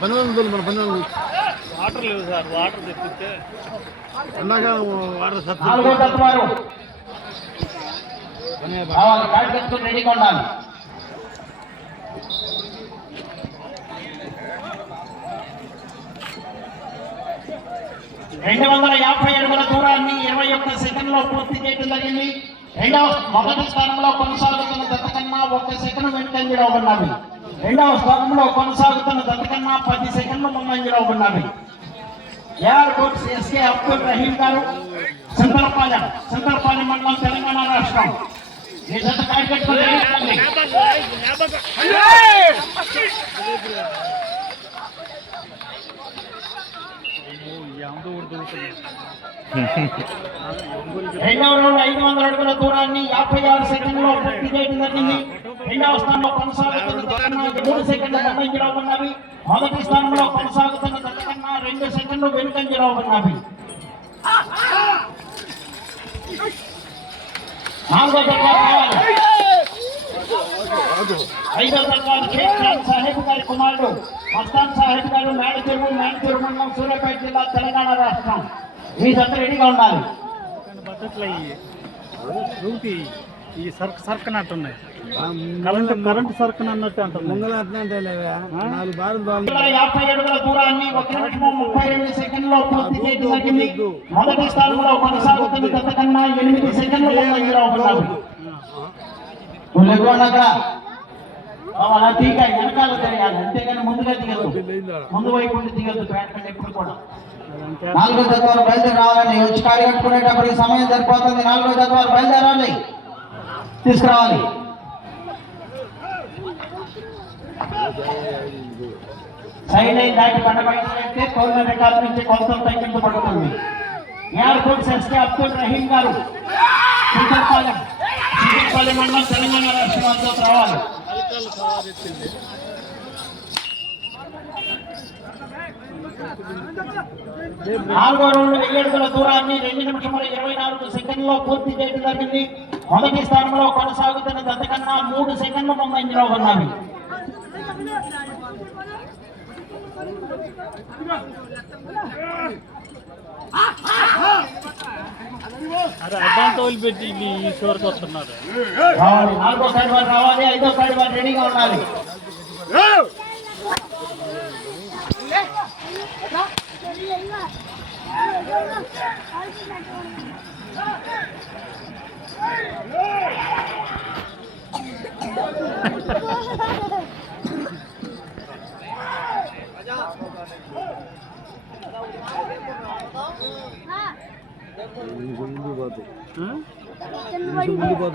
పని మన పని వాటర్ లేవు సార్ వాటర్ తెప్పిస్తే. ఎండాకాలం వాటర్ ఉండాలి. రెండు వందల యాభై అడుగుల దూరాన్ని ఇరవై ఒక్క సెకండ్లో పూర్తి చేయడం జరిగింది. రెండవ మొదటి స్థానంలో కొనసాగుతున్న దత్తకన్నా ఒక్క సెకండ్ వెనుకంజలో ఉన్నవి రెండవ స్థానంలో కొనసాగుతున్న దత్తకన్నా పది సెకండ్లు ముందంజలో ఉన్నవి ఎయిర్పోర్ట్స్ ఎస్కే అబ్దుల్ రహీం గారు సింతలపాలెం సింతలపాలెం మండలం తెలంగాణ రాష్ట్రం. ఈ జత కార్యకర్తలు ఎన్నుకోండి. రెండవ రౌండ్ ఐదు వందల అడుగుల దూరాన్ని యాభై ఆరు సెకండ్లో పూర్తి చేయడం జరిగింది. రెండవ స్థానంలో కొనసాగుతున్న మూడు సెకండ్ల ముందంజలో ఉన్నవి మొదటి స్థానంలో కొనసాగుతున్న దత్తకన్నా రెండు సెకండ్లు వెనుకంజలో ఉన్నవి నాలుగో దత్తా ఐదో తరగతి షేక్ సాహెబ్ గారి కుమారుడు మస్తాన్ సాహెబ్ గారు మేడచెరువు మేడచెరువు మండలం సూర్యాపేట జిల్లా తెలంగాణ రాష్ట్రం. మీ దగ్గర రెడీగా ఉండాలి. బట్టట్లు అయ్యి ఈ సర్క్ సర్కనట్టున్నాయి. కరెంట్ కరెంట్ సర్కన్ అన్నట్టు అంటున్నాయి. ముంగల అట్లా లేవా నాలుగు బార్లు బాగా వందల యాభై అడుగుల దూరాన్ని ఒక నిమిషం ముప్పై రెండు సెకండ్లో పూర్తి చేయడం జరిగింది. మొదటి స్థానంలో కొనసాగుతున్న గత కన్నా ఎనిమిది సెకండ్లు అలా తీగ వెనకాల తిరగాలి. అంతేగాని ముందుగా దిగదు ముందు వైపు ఉండి దిగదు బ్యాట్ కంటే ఎప్పుడు కూడా. నాలుగో తత్వాలు బయలుదేరి రావాలండి వచ్చి కాడి కట్టుకునేటప్పటికి సమయం సరిపోతుంది. నాలుగో తత్వాలు బయలుదేరాలి. తీసుకురావాలి. సైడ్ అయిన దాటి బండ పడితే తోలిన రికార్డు నుంచి కొంత తగ్గించబడుతుంది ఎయిర్పోర్ట్ సెస్కే అబ్దుల్ రహీం గారు చింతలపాలెం చింతలపాలెం మండలం తెలంగాణ రాష్ట్రం అంతా రావాలి. నాలుగో రెండు వెయ్యి అడుగుల దూరాన్ని రెండు నిమిషముల ఇరవై నాలుగు సెకండ్లో పూర్తి చేయడం జరిగింది. మొదటి స్థానంలో కొనసాగుతున్న గతకన్నా మూడు సెకండ్లు ముందంజలో ఉన్నవి. వదిలిపెట్టి వస్తున్నారు. నాలుగో సైడ్ రావాలి ఐదో సైడ్ వారు రెడీగా ఉండాలి.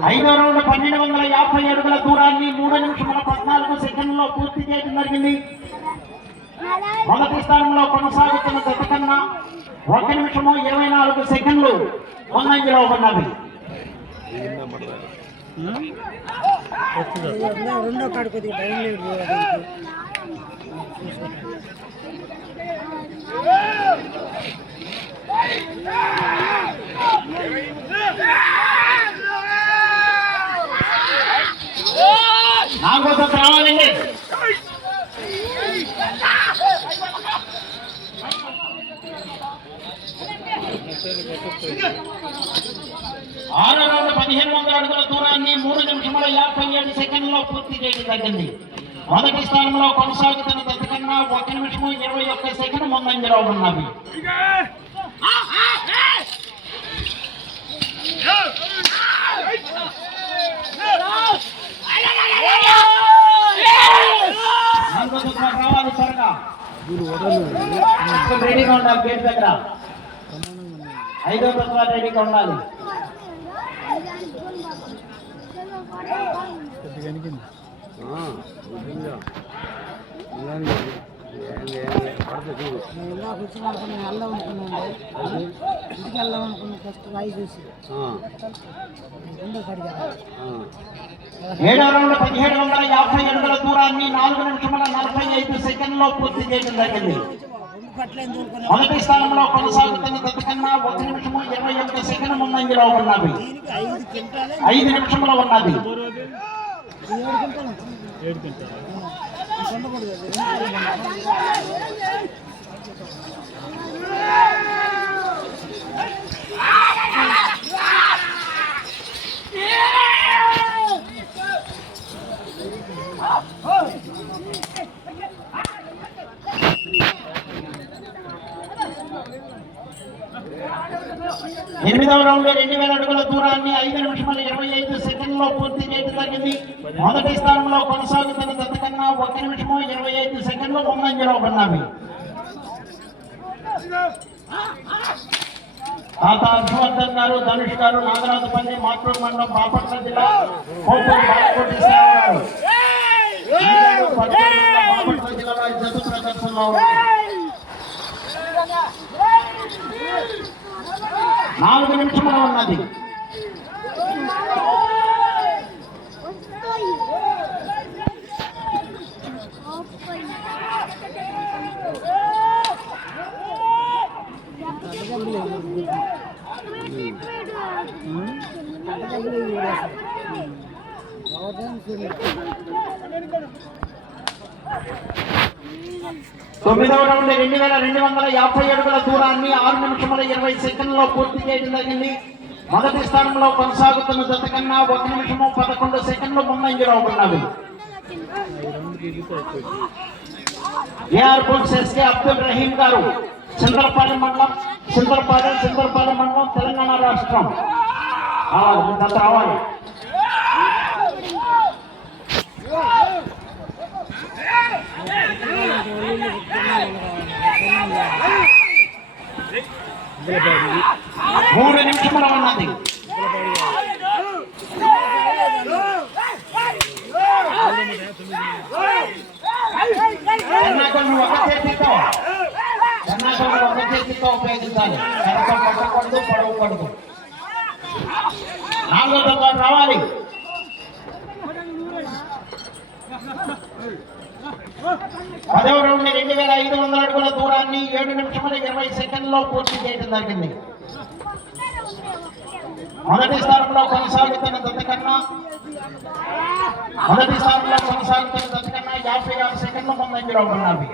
ఐదో రౌండ్ పన్నెండు వందల యాభై అడుగుల దూరాన్ని మూడు నిమిషముల పద్నాలుగు సెకండ్లో పూర్తి చేయడం జరిగింది. మొదటి స్థానంలో కొనసాగుతున్న గత కన్నా ఒక నిమిషము ఇరవై నాలుగు సెకండ్లు ముందంజలో ఉన్నవి. రెండో టైం లేదు నాలుగో రావాలండి ఆరో రోజు పదిహేను వందల అడుగుల దూరాన్ని మూడు నిమిషముల యాభై ఏడు సెకండ్లో పూర్తి చేయడం జరిగింది. మొదటి స్థానంలో కొనసాగుతున్న దశకన్నా ఒక నిమిషము ఇరవై ఒక్క సెకండ్ ముందంజలో ఉన్నవి నాలుగో జత రావాలి త్వరగా మొత్తం రెడీగా ఉండాలి గేట్ దగ్గర ఐదో తత్వ రెడీగా ఉండాలి కొద్దిగా నేను ఇందాక వచ్చి వెళ్దాం అనుకున్నాను ఇంటికి వెళ్దాం అనుకున్నాను ఫస్ట్ రాయి చూసి రెండో ఏడో రౌండ్ పదిహేడు వందల యాభై అడుగుల దూరాన్ని నాలుగు నిమిషముల నలభై ఐదు సెకండ్లో పూర్తి చేయడం జరిగింది మొదటి స్థానంలో కొనసాగుతున్న గతకన్నా ఒక నిమిషము ఇరవై ఒక్క సెకండ్ ముందంజలో ఉన్నవి ఐదు ఐదు నిమిషంలో ఉన్నది ఎనిమిదవ రౌండ్ రెండు వేల అడుగుల దూరాన్ని ఐదు నిమిషాలు ఇరవై ఐదు సెకండ్లో పూర్తి చేయడం జరిగింది. మొదటి స్థానంలో కొనసాగుతున్న ఒక నిమిషము ఇరవై ఐదు సెకండ్లు ముందంజలో ఉన్నవి తాత హర్షవర్ధన్ గారు ధనుష్ గారు నాగరాజపల్లి మాటూరు మండలం బాపట్ల జిల్లా కోపూరు బాలకోటి సేవ బాపట్ల జిల్లాలో ప్రదర్శనలో నాలుగు నిమిషంలో ఉన్నది. తొమ్మిదవ రౌండ్ రెండు వేల రెండు వందల యాభై అడుగుల దూరాన్ని ఆరు నిమిషముల ఇరవై సెకండ్లో పూర్తి చేయడం జరిగింది. మొదటి స్థానంలో కొనసాగుతున్న జత కన్నా ఒక నిమిషము పదకొండు సెకండ్లు ముందంజలో ఉన్నవి. AR books SK Abdul Rahim గారు సుందరపాలెం మండలం సుందరపాలెం సుందరపాలెం మండలం తెలంగాణ రాష్ట్రం. రావాలి మీ జత రావాలి మూడు నిమిషముల ఉన్నది. ఎన్నాకలు ఒక చేతితో ఒక చేతితో ఉపయోగించాలి పట్టకూడదు పడవకూడదు నాలుగో రావాలి. పదవ రౌండ్ రెండు వేల ఐదు వందల అడుగుల దూరాన్ని ఏడు నిమిషముల ఇరవై సెకండ్లో పూర్తి చేయడం జరిగింది. మొదటి స్థానంలో కొనసాగుతున్న దత్తకన్నా మొదటి స్థానంలో కొనసాగుతున్న దత్తకన్నా యాభై ఆరు సెకండ్ల ముందంజలో ఉన్నవి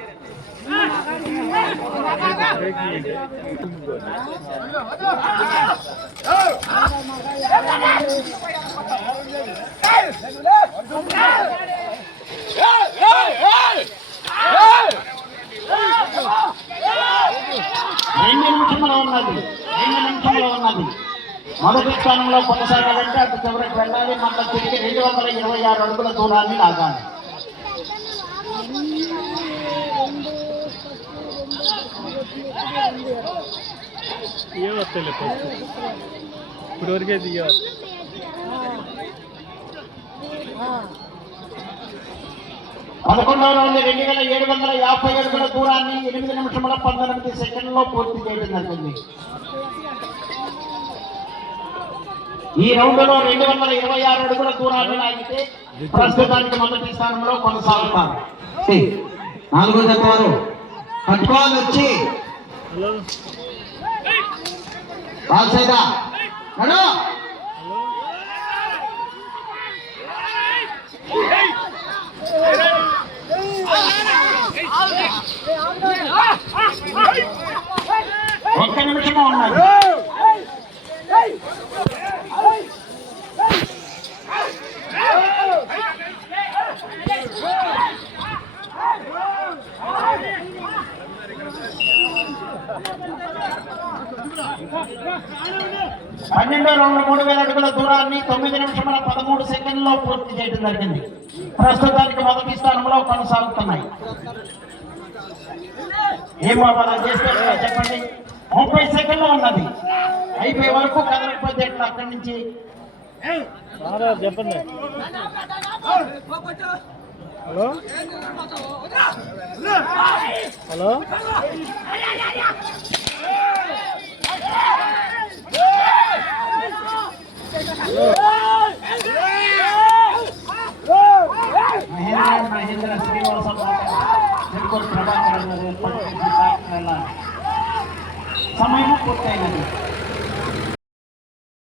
రెండు నిమిషంలో ఉన్నది రెండు నిమిషంలో ఉన్నది మొదటి స్థానంలో కొనసాగాలంటే అటు చివరికి వెళ్ళాలి. మళ్ళీ తిరిగి రెండు వందల ఇరవై ఆరు అడుగుల దూరాన్ని లాగాలి. ఇప్పుడు వరకే పదకొండవ రౌండ్ రెండు వేల ఏడు వందల యాభై అడుగుల దూరాన్ని ఎనిమిది నిమిషముల పంతొమ్మిది సెకండ్లో పూర్తి చేయడం జరిగింది. ఈ రౌండ్లో రెండు వందల ఇరవై ఆరు అడుగుల దూరాన్ని లాగితే ప్రస్తుతానికి మొదటి స్థానంలో కొనసాగుతారు. నాలుగో జత వారు. పట్టుకోవాలి వచ్చి. హలో ఒక్క నిమిషమే ఉన్నది పన్నెండో రౌండ్ మూడు వేల అడుగుల దూరాన్ని తొమ్మిది నిమిషముల పదమూడు సెకండ్లో పూర్తి చేయడం జరిగింది. ప్రస్తుతానికి మొదటి స్థానంలో కొనసాగుతున్నాయి. ఏమో చేస్తే చెప్పండి. ముప్పై సెకండ్లు ఉన్నది. అయిపోయే వరకు కదలకపోతే అక్కడి నుంచి? చెప్పండి. హలో? హలో?